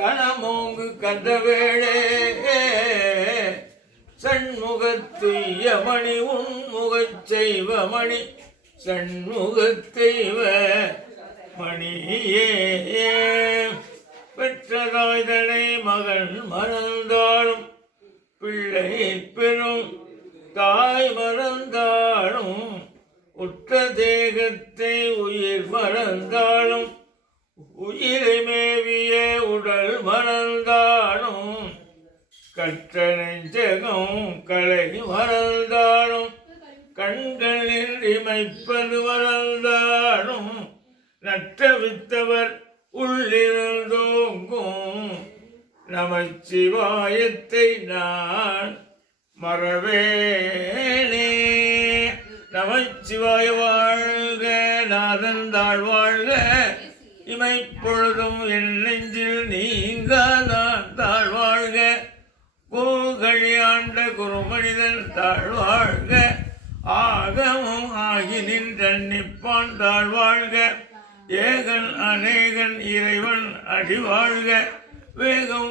கணமோங்கு கந்தவேளே சண்முகத்தெய்வமணி உன்முகச் செய்வமணி சண்முகத்தெய்வ மணியே பெற்றதாய்தனை மகன் மறந்தாலும் பிள்ளை பெறும் தாய் மறந்தாலும் உற்ற தேகத்தை உயிர் மறந்தாலும் உயிரை மேவிய உடல் மறந்தாலும் கற்ற நெஞ்சகம் கலை மறந்தாலும் கண்களில் இமைப்பது மறந்தாலும் நற்ற வித்தவர் உள்ளிருந்தோங்கும் நமச்சிவாயத்தை நான் மறவேனே. நமச்சிவாய வாழ்க, நாதன் தாழ் வாழ்க, இமைப்பொழுதும் என் நெஞ்சில் நீங்காதான் தாழ்வாழ்க. கோகழியாண்ட குருமனிதன் தாழ்வாழ்க, ஆகமும் ஆகி நின்றன்னிப்பான் தாழ்வாழ்க. ஏகன் அநேகன் இறைவன் அடிவாழ்க. வேகம்